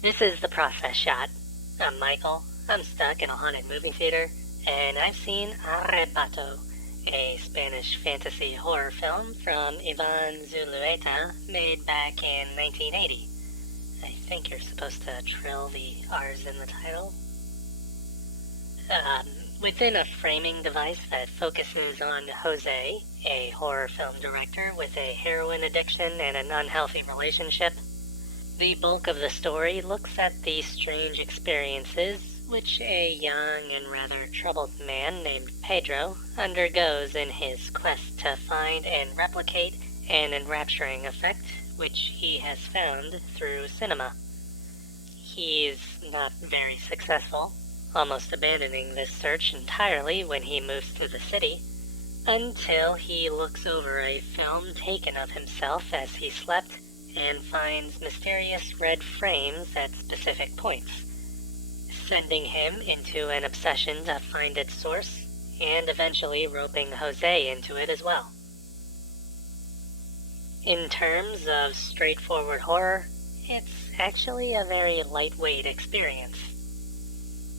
This is the process shot. I'm Michael. I'm stuck in a haunted movie theater, and I've seen Arrebato, a Spanish fantasy horror film from Iván Zulueta made back in 1980. I think you're supposed to trill the R's in the title. Within a framing device that focuses on Jose, a horror film director with a heroin addiction and an unhealthy relationship, the bulk of the story looks at the strange experiences which a young and rather troubled man named Pedro undergoes in his quest to find and replicate an enrapturing effect which he has found through cinema. He's not very successful, almost abandoning this search entirely when he moves to the city, until he looks over a film taken of himself as he slept and finds mysterious red frames at specific points, sending him into an obsession to find its source, and eventually roping Jose into it as well. In terms of straightforward horror, it's actually a very lightweight experience.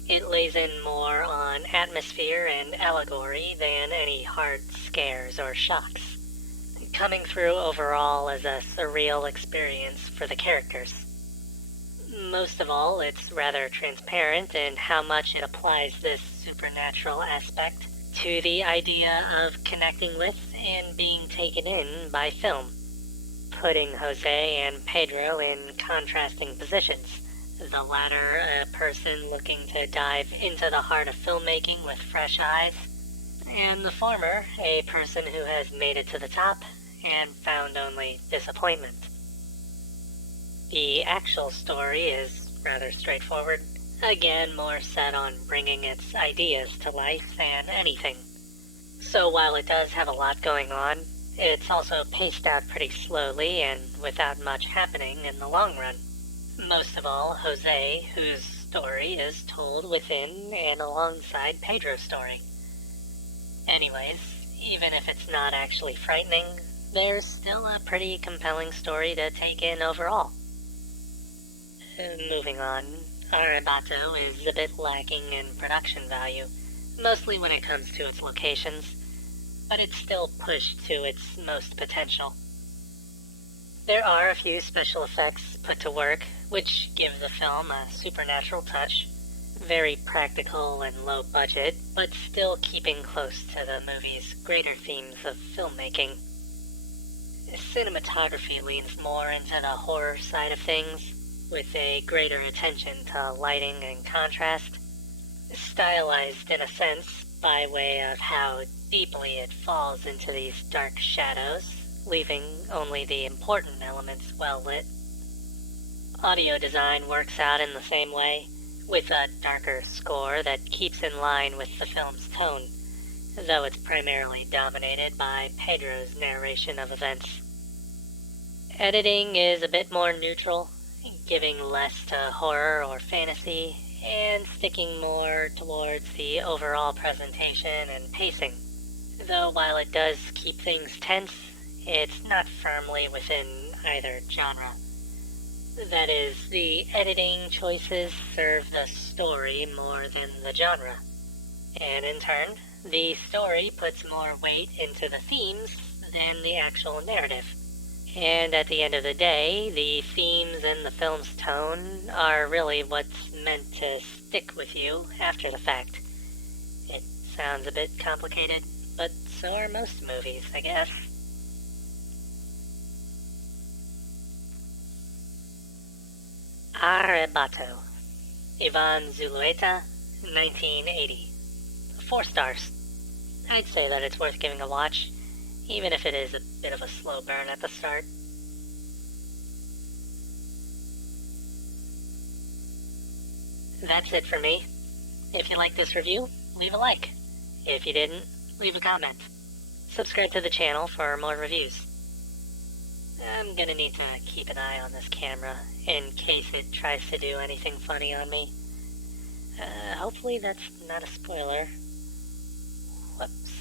It lays in more on atmosphere and allegory than any hard scares or shocks, coming through overall as a surreal experience for the characters. Most of all, it's rather transparent in how much it applies this supernatural aspect to the idea of connecting with and being taken in by film, putting Jose and Pedro in contrasting positions, the latter a person looking to dive into the heart of filmmaking with fresh eyes, and the former a person who has made it to the top and found only disappointment. The actual story is rather straightforward, again more set on bringing its ideas to life than anything. So while it does have a lot going on, it's also paced out pretty slowly and without much happening in the long run. Most of all, Jose, whose story is told within and alongside Pedro's story. Anyways, even if it's not actually frightening, there's still a pretty compelling story to take in overall. Moving on, Arrebato is a bit lacking in production value, mostly when it comes to its locations, but it's still pushed to its most potential. There are a few special effects put to work, which give the film a supernatural touch, very practical and low budget, but still keeping close to the movie's greater themes of filmmaking. Cinematography leans more into the horror side of things, with a greater attention to lighting and contrast, stylized in a sense by way of how deeply it falls into these dark shadows, leaving only the important elements well lit. Audio design works out in the same way, with a darker score that keeps in line with the film's tone, though it's primarily dominated by Pedro's narration of events. Editing is a bit more neutral, giving less to horror or fantasy, and sticking more towards the overall presentation and pacing. Though while it does keep things tense, it's not firmly within either genre. That is, the editing choices serve the story more than the genre. And in turn, the story puts more weight into the themes than the actual narrative. And at the end of the day, the themes and the film's tone are really what's meant to stick with you after the fact. It sounds a bit complicated, but so are most movies, I guess. Arrebato, Iván Zulueta, 1980. 4 stars. I'd say that it's worth giving a watch, even if it is a bit of a slow burn at the start. That's it for me. If you liked this review, leave a like. If you didn't, leave a comment. Subscribe to the channel for more reviews. I'm gonna need to keep an eye on this camera in case it tries to do anything funny on me. Hopefully that's not a spoiler. Whoops.